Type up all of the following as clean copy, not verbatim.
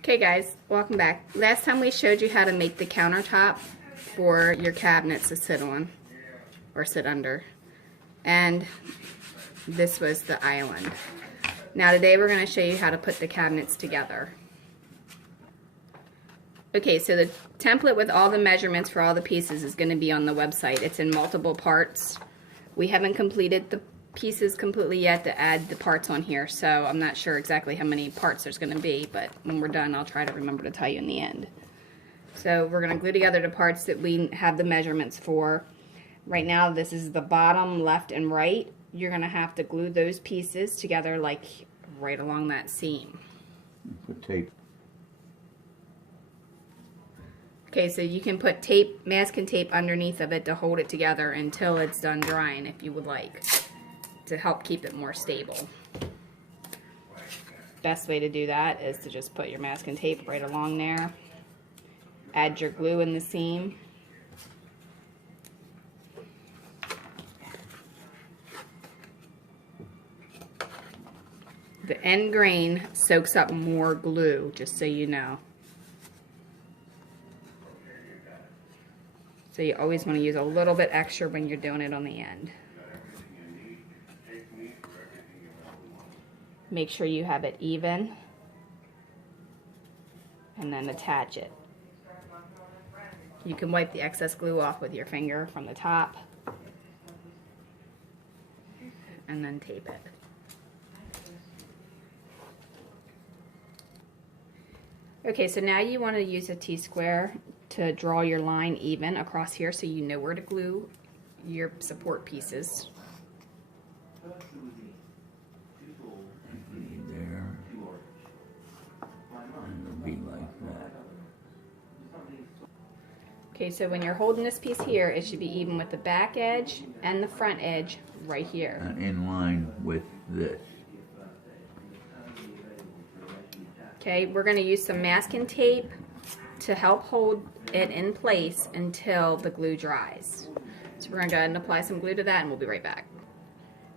Okay guys, welcome back. Last time we showed you how to make the countertop for your cabinets to sit on or sit under. And this was the island. Now today we're going to show you how to put the cabinets together. Okay, so the template with all the measurements for all the pieces is going to be on the website. It's in multiple parts. We haven't completed the pieces completely yet to add the parts on here, so I'm not sure exactly how many parts there's going to be, but when we're done I'll try to remember to tell you in the end. So we're going to glue together the parts that we have the measurements for. Right now this is the bottom, left and right. You're going to have to glue those pieces together like right along that seam. Put tape. Okay, so you can put tape, masking tape underneath of it to hold it together until it's done drying if you would like, to help keep it more stable. Best way to do that is to just put your masking tape right along there. Add your glue in the seam. The end grain soaks up more glue, just so you know. So you always want to use a little bit extra when you're doing it on the end. Make sure you have it even, and then attach it. You can wipe the excess glue off with your finger from the top, and then tape it. Okay, so now you want to use a T-square to draw your line even across here so you know where to glue your support pieces. There. And it'll be like that. Okay, so when you're holding this piece here, it should be even with the back edge and the front edge right here. In line with this. Okay, we're going to use some masking tape to help hold it in place until the glue dries. So we're going to go ahead and apply some glue to that and we'll be right back.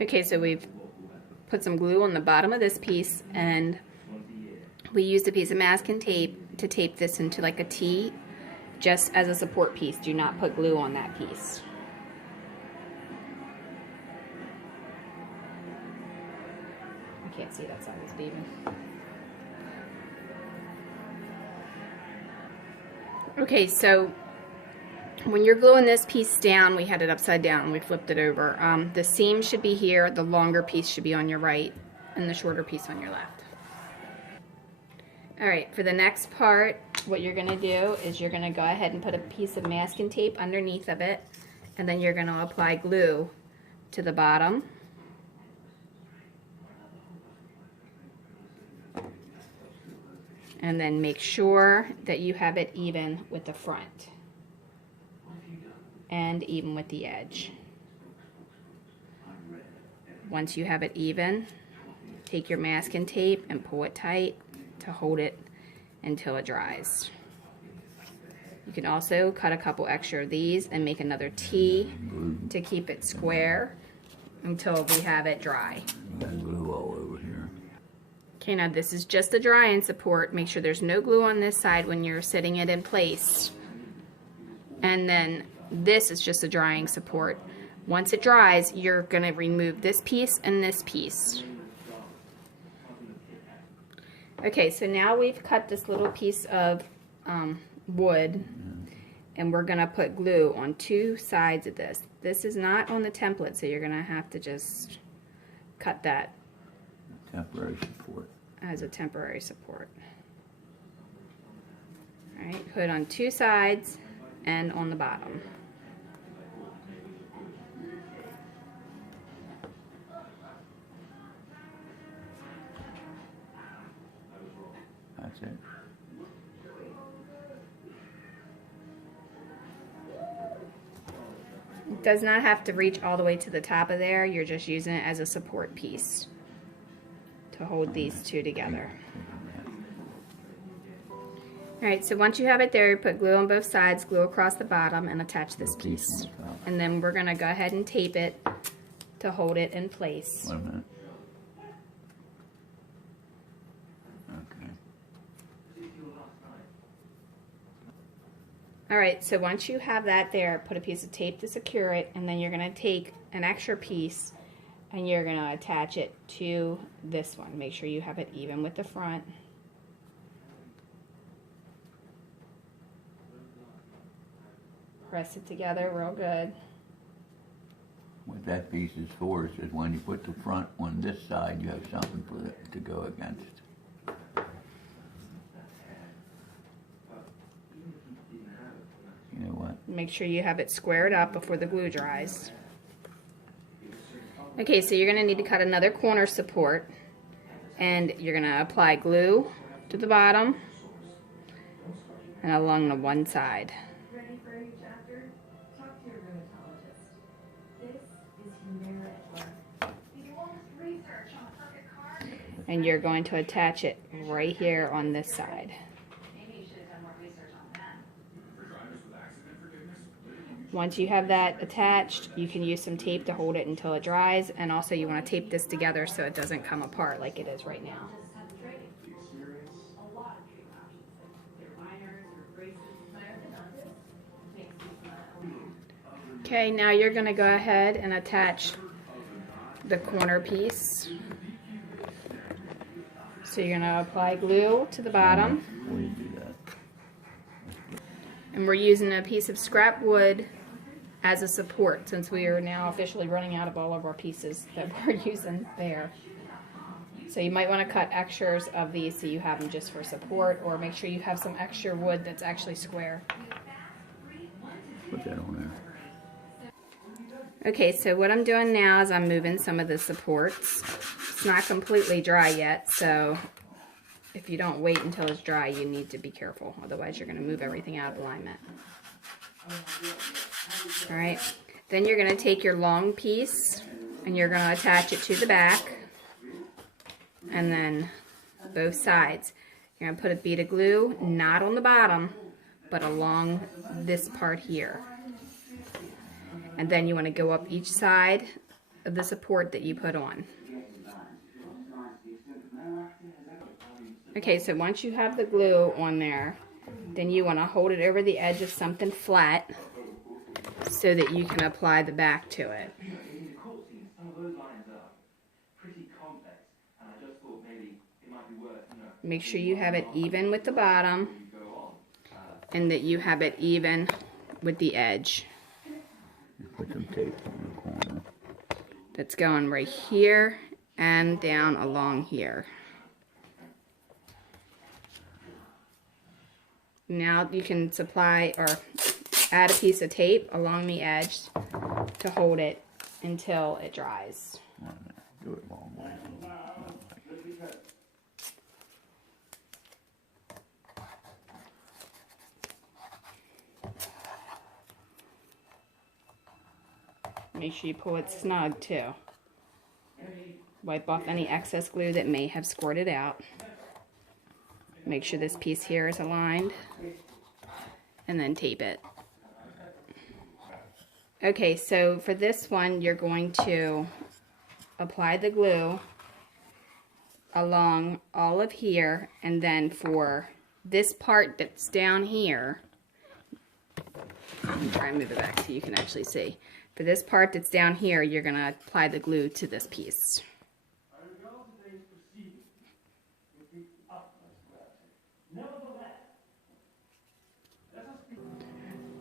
Okay, so we've put some glue on the bottom of this piece and we used a piece of masking tape to tape this into like a T just as a support piece. Do not put glue on that piece. I can't see that side is even. Okay, so when you're gluing this piece down, we had it upside down, we flipped it over. The seam should be here, the longer piece should be on your right, and the shorter piece on your left. Alright, for the next part, what you're going to do is you're going to go ahead and put a piece of masking tape underneath of it, and then you're going to apply glue to the bottom. And then make sure that you have it even with the front and even with the edge. Once you have it even, take your masking tape and pull it tight to hold it until it dries. You can also cut a couple extra of these and make another T to keep it square until we have it dry. Glue all over here. Okay, now this is just a drying support. Make sure there's no glue on this side when you're sitting it in place. And then this is just a drying support. Once it dries, you're going to remove this piece and this piece. Okay, so now we've cut this little piece of wood, and we're going to put glue on two sides of this. This is not on the template, so you're going to have to just cut that. Temporary support. As a temporary support. Alright, put it on two sides and on the bottom. That's it. It does not have to reach all the way to the top of there. You're just using it as a support piece to hold these two together. Alright, so once you have it there, you put glue on both sides, glue across the bottom, and attach this piece. And then we're going to go ahead and tape it to hold it in place. Wait a minute. Okay. Alright, so once you have that there, put a piece of tape to secure it, and then you're going to take an extra piece and you're going to attach it to this one. Make sure you have it even with the front. Press it together real good. What that piece is for is when you put the front on this side, you have something for it to go against. You know what? Make sure you have it squared up before the glue dries. Okay, so you're going to need to cut another corner support, and you're going to apply glue to the bottom and along the one side. Ready for a new chapter? Talk to your rheumatologist. This is Humira at work. The oldest research on the perfect card. And you're going to attach it right here on this side. Maybe you should have done more research on that. Once you have that attached, you can use some tape to hold it until it dries, and also you want to tape this together so it doesn't come apart like it is right now. A lot of treatment options, like clear liners or braces. My orthodontist makes these. Okay, now you're going to go ahead and attach the corner piece. So you're going to apply glue to the bottom. Before you do that, And we're using a piece of scrap wood as a support, since we are now officially running out of all of our pieces that we're using there. So you might want to cut extras of these so you have them just for support, or make sure you have some extra wood that's actually square. put that on there. Okay, so what I'm doing now is I'm moving some of the supports. It's not completely dry yet, so if you don't wait until it's dry, you need to be careful. Otherwise, you're going to move everything out of alignment. Alright, then you're going to take your long piece and you're going to attach it to the back, and then both sides. You're going to put a bead of glue, not on the bottom, but along this part here. And then you want to go up each side of the support that you put on. Okay, so once you have the glue on there, then you want to hold it over the edge of something flat so that you can apply the back to it. Make sure you have it even with the bottom and that you have it even with the edge. Put some tape on the corner. That's going right here and down along here. Now you can supply or add a piece of tape along the edge to hold it until it dries. Do it long way. Make sure you pull it snug too. Wipe off any excess glue that may have squirted out. Make sure this piece here is aligned, and then tape it. Okay, so for this one, you're going to apply the glue along all of here, and then for this part that's down here, let me try and move it back so you can actually see. For this part that's down here, you're going to apply the glue to this piece.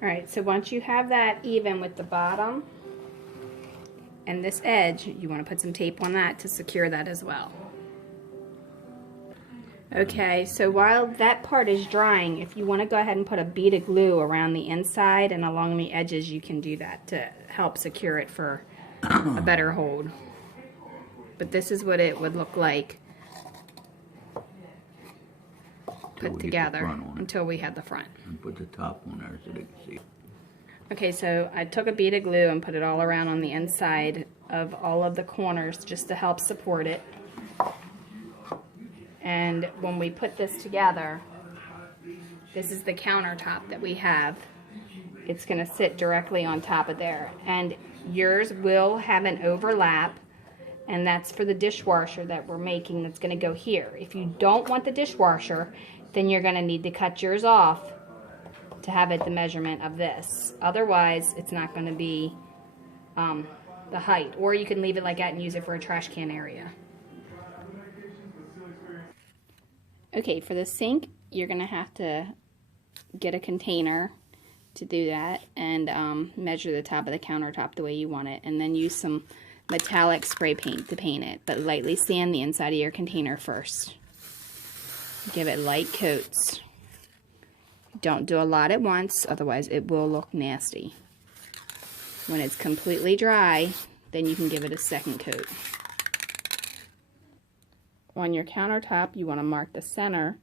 Alright, so once you have that even with the bottom and this edge, you want to put some tape on that to secure that as well. Okay, so while that part is drying, if you want to go ahead and put a bead of glue around the inside and along the edges, you can do that to help secure it for a better hold. But this is what it would look like put together until we had the front. And put the top on there so they can see. Okay, so I took a bead of glue and put it all around on the inside of all of the corners just to help support it. And when we put this together, this is the countertop that we have. It's going to sit directly on top of there. And yours will have an overlap, and that's for the dishwasher that we're making that's going to go here. If you don't want the dishwasher, then you're going to need to cut yours off to have it the measurement of this. Otherwise, it's not going to be the height. Or you can leave it like that and use it for a trash can area. Okay, for the sink, you're going to have to get a container to do that and measure the top of the countertop the way you want it, and then use some metallic spray paint to paint it, but lightly sand the inside of your container first. Give it light coats. Don't do a lot at once, otherwise it will look nasty. When it's completely dry, then you can give it a second coat. On your countertop, you want to mark the center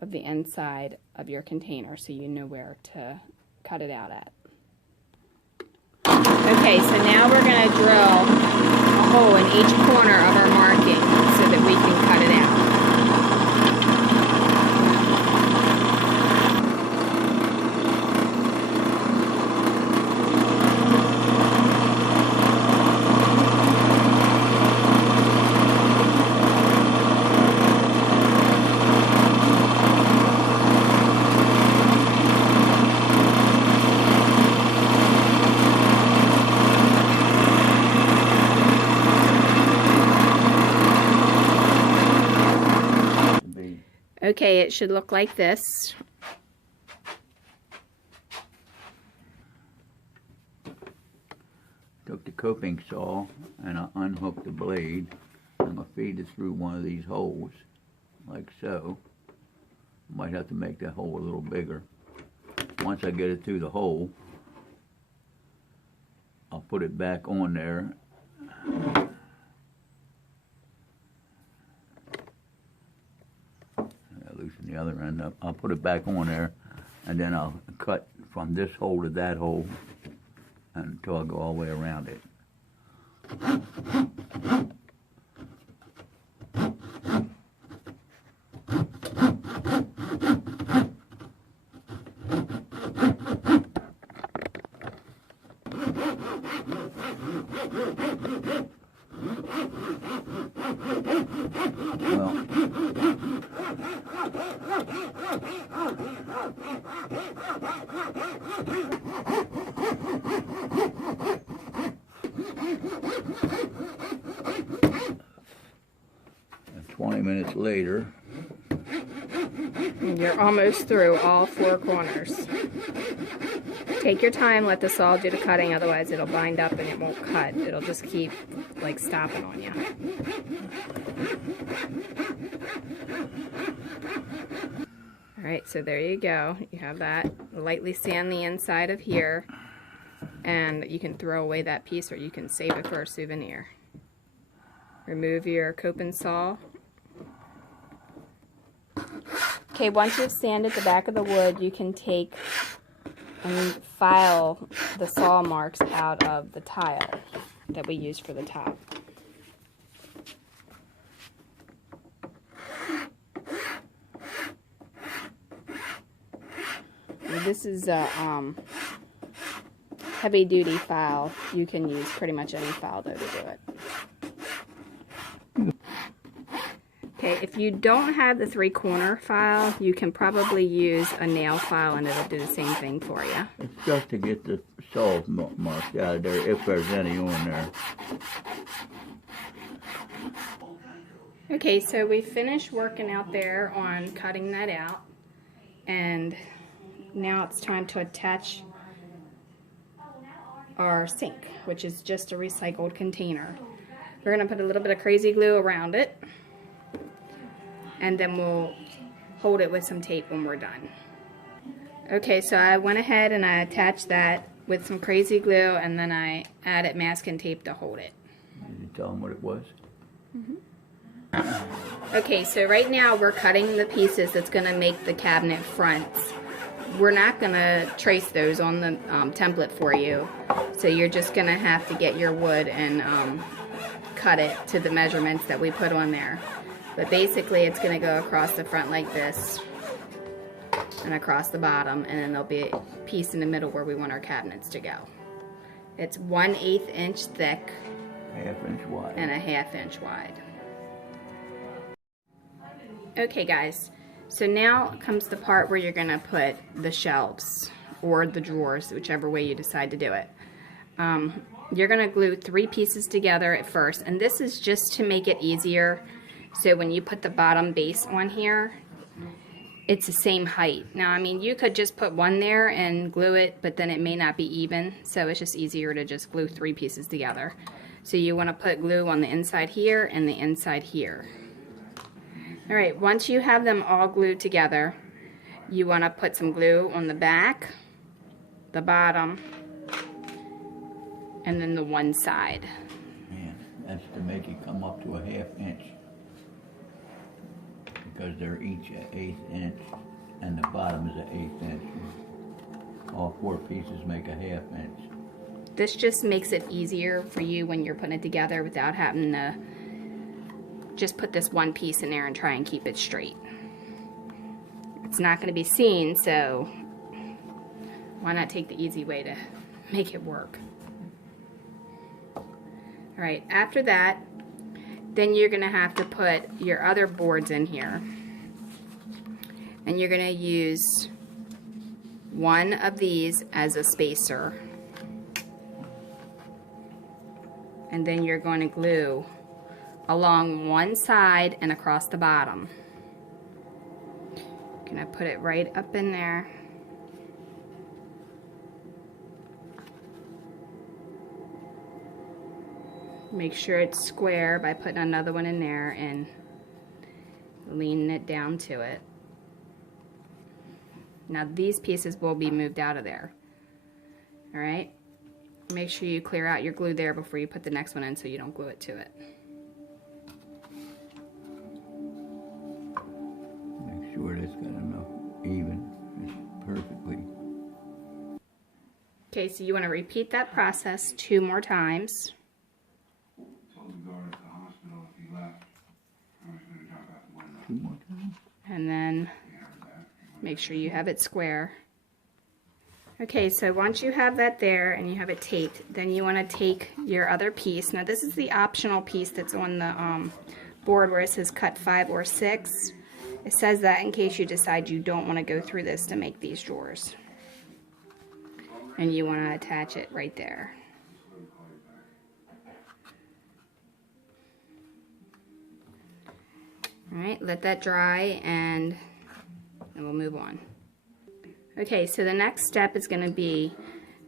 of the inside of your container so you know where to cut it out at. Okay, so now we're going to drill a hole in each corner of our marking so that we can cut it out. Okay, it should look like this. Took the coping saw and I unhooked the blade. I'm going to feed it through one of these holes, like so. Might have to make that hole a little bigger. Once I get it through the hole, I'll put it back on there. Loosen the other end up. I'll put it back on there, and then I'll cut from this hole to that hole until I go all the way around it. Well, 20 minutes later. You're almost through all 4 corners. Take your time, let the saw do the cutting, otherwise it'll bind up and it won't cut. It'll just keep like stopping on you. Alright, so there you go. You have that. Lightly sand the inside of here, and you can throw away that piece or you can save it for a souvenir. Remove your coping saw. Okay, once you've sanded the back of the wood, you can take and file the saw marks out of the tile that we use for the top. This is a heavy duty file. You can use pretty much any file though to do it. Okay, if you don't have the 3-corner file, you can probably use a nail file and it'll do the same thing for you. It's just to get the saw marks out of there, if there's any on there. Okay, so we finished working out there on cutting that out, and now it's time to attach our sink, which is just a recycled container. We're going to put a little bit of crazy glue around it, and then we'll hold it with some tape when we're done. Okay, so I went ahead and I attached that with some crazy glue, and then I added masking tape to hold it. Did you tell them what it was? Okay, so right now we're cutting the pieces that's going to make the cabinet fronts. We're not going to trace those on the template for you, so you're just going to have to get your wood and cut it to the measurements that we put on there. But basically it's going to go across the front like this and across the bottom, and then there'll be a piece in the middle where we want our cabinets to go. It's 1/8 inch thick, 1/2 inch wide. and 1/2 inch wide. Okay guys, So now comes the part where you're gonna put the shelves or the drawers, whichever way you decide to do it. You're gonna glue 3 pieces together at first, and this is just to make it easier. So when you put the bottom base on here, it's the same height. Now, I mean, you could just put one there and glue it, but then it may not be even. So it's just easier to just glue 3 pieces together. So you wanna put glue on the inside here and the inside here. All right, once you have them all glued together, you wanna put some glue on the back, the bottom, and then the one side. Man, that's to make it come up to a 1/2 inch. Because they're each an 1/8 inch, and the bottom is an 1/8 inch. All 4 pieces make a 1/2 inch. This just makes it easier for you when you're putting it together without having to just put this one piece in there and try and keep it straight. It's not going to be seen, so why not take the easy way to make it work? All right, after that, then you're going to have to put your other boards in here. And you're going to use one of these as a spacer. And then you're going to glue along one side and across the bottom. Gonna put it right up in there. Make sure it's square by putting another one in there and leaning it down to it. Now these pieces will be moved out of there. All right? Make sure you clear out your glue there before you put the next one in so you don't glue it to it. Make sure it's got enough even, just perfectly. Okay, so you want to repeat that process 2 more times. Told the guard at the hospital if he left, I was going to jump out the window. 2 more times? And then make sure you have it square. Okay, so once you have that there and you have it taped, then you want to take your other piece. Now this is the optional piece that's on the board where it says cut 5 or 6. It says that in case you decide you don't want to go through this to make these drawers. And you want to attach it right there. Alright, let that dry and then we'll move on. Okay, so the next step is going to be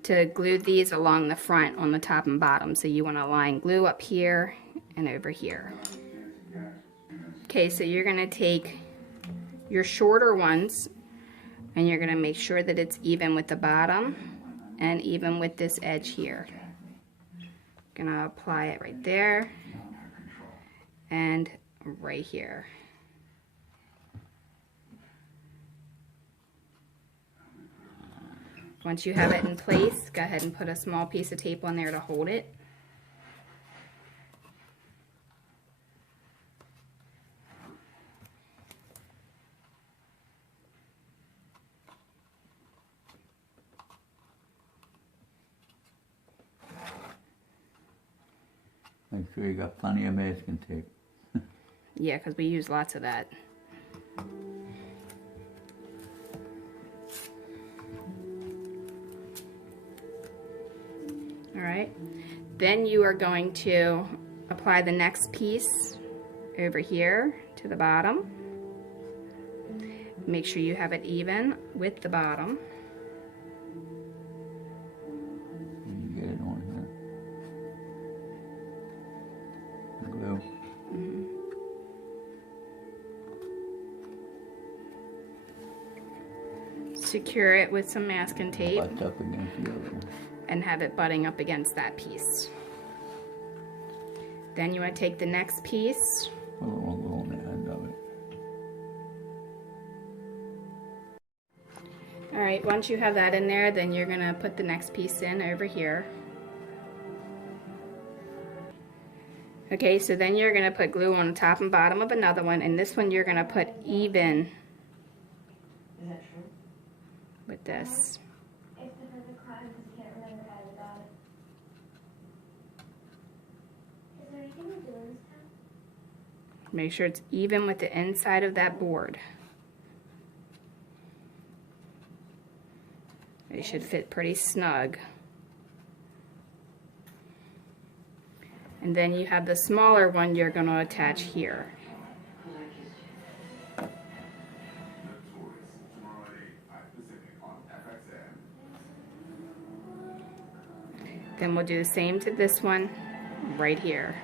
to glue these along the front on the top and bottom. So you want to line glue up here and over here. Okay, so you're going to take your shorter ones and you're going to make sure that it's even with the bottom and even with this edge here. Going to apply it right there and right here. Once you have it in place, go ahead and put a small piece of tape on there to hold it. Make sure you got plenty of masking tape. Yeah, because we use lots of that. Alright, then you are going to apply the next piece over here to the bottom. Make sure you have it even with the bottom. And you get it on here. Glue. Secure it with some masking tape. Butts up against the other one. And have it butting up against that piece. Then you want to take the next piece. Put a little glue on the end of it. Alright, once you have that in there, then you're going to put the next piece in over here. Okay, so then you're going to put glue on the top and bottom of another one, and this one you're going to put even Is that true? with this. It's the perfect crime because you can't remember how you got it. Is there anything we're doing this time? Make sure it's even with the inside of that board. They should fit pretty snug. And then you have the smaller one you're going to attach here. Then we'll do the same to this one right here.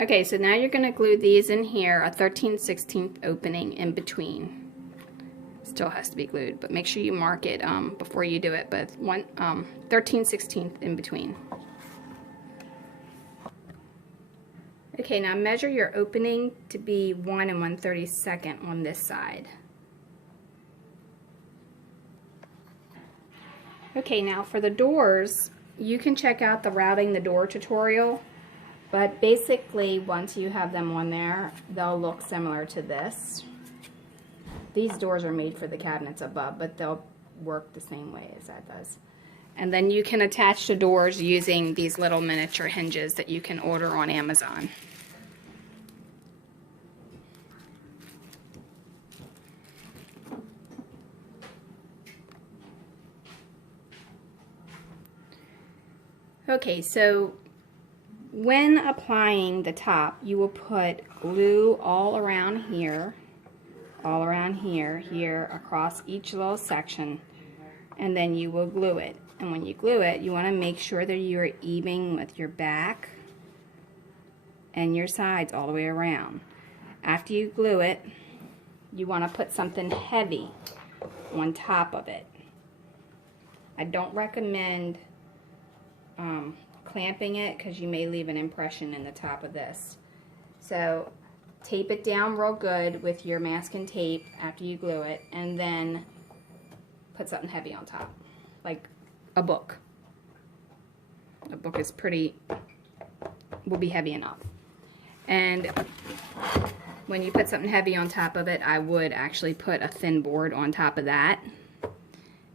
Okay, so now you're going to glue these in here, a 13/16 opening in between. Still has to be glued, but make sure you mark it before you do it, but 13/16 in between. Okay, now measure your opening to be 1 1/32 on this side. Okay, now for the doors, you can check out the routing the door tutorial, but basically once you have them on there, they'll look similar to this. These doors are made for the cabinets above, but they'll work the same way as that does. And then you can attach the doors using these little miniature hinges that you can order on Amazon. Okay, so when applying the top, you will put glue all around here, here, across each little section, and then you will glue it. And when you glue it, you want to make sure that you're even with your back and your sides all the way around. After you glue it, you want to put something heavy on top of it. I don't recommend clamping it because you may leave an impression in the top of this. So tape it down real good with your masking tape after you glue it, and then put something heavy on top, like a book. A book is will be heavy enough. And when you put something heavy on top of it, I would actually put a thin board on top of that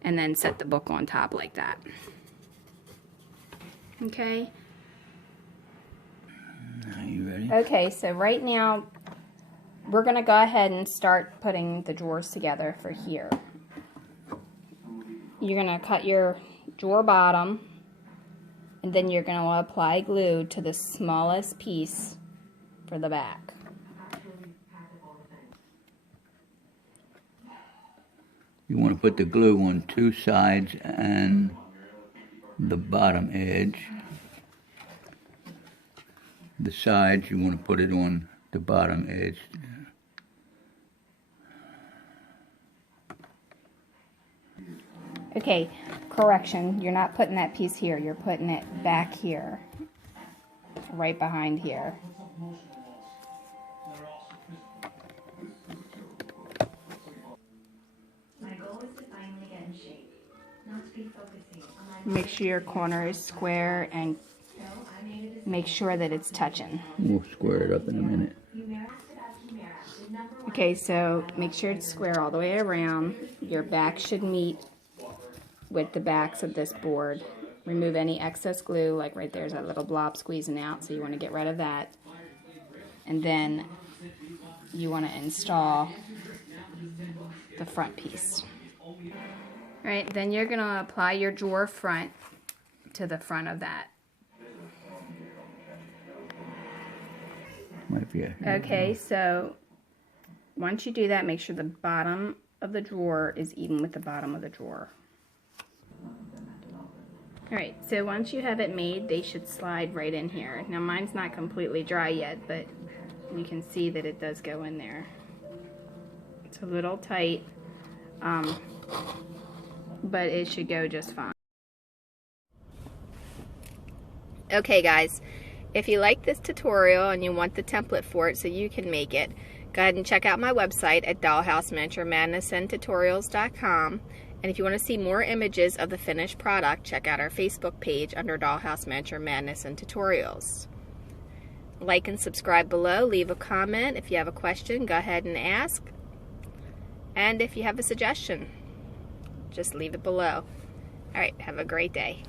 and then set the book on top like that. Okay. Are you ready? Okay, so right now we're going to go ahead and start putting the drawers together for here. You're going to cut your drawer bottom, and then you're going to apply glue to the smallest piece for the back. You want to put the glue on two sides and the bottom edge. The sides, you want to put it on the bottom edge. Okay, correction, you're not putting that piece here, you're putting it back here, right behind here. My goal is to finally get in shape, not to be focusing on my Make sure your corner is square and make sure that it's touching. We'll square it up in a minute. Okay, so make sure it's square all the way around. Your back should meet with the backs of this board. Remove any excess glue, like right there's that little blob squeezing out, so you want to get rid of that. And then you want to install the front piece. Alright, then you're going to apply your drawer front to the front of that. Might be a Okay, so once you do that, make sure the bottom of the drawer is even with the bottom of the drawer. Alright, so once you have it made, they should slide right in here. Now mine's not completely dry yet, but you can see that it does go in there. It's a little tight, but it should go just fine. Okay guys, if you like this tutorial and you want the template for it so you can make it, go ahead and check out my website at dollhouseminiaturemadnessandtutorials.com. And if you want to see more images of the finished product, check out our Facebook page under Dollhouse Miniature Madness and Tutorials. Like and subscribe below. Leave a comment. If you have a question, go ahead and ask. And if you have a suggestion, just leave it below. Alright, have a great day.